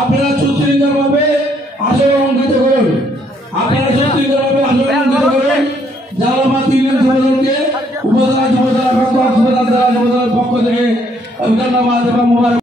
আপনারা সুশৃঙ্খলভাবে আচরণকৃত করুন, আপনারা সুশৃঙ্খলভাবে আচরণকৃত করুন। জালালাবাদ ইউনিয়ন যুবদলকে উপজেলা যুবদলের পক্ষ থেকে ধন্যবাদ এবং মোবারক।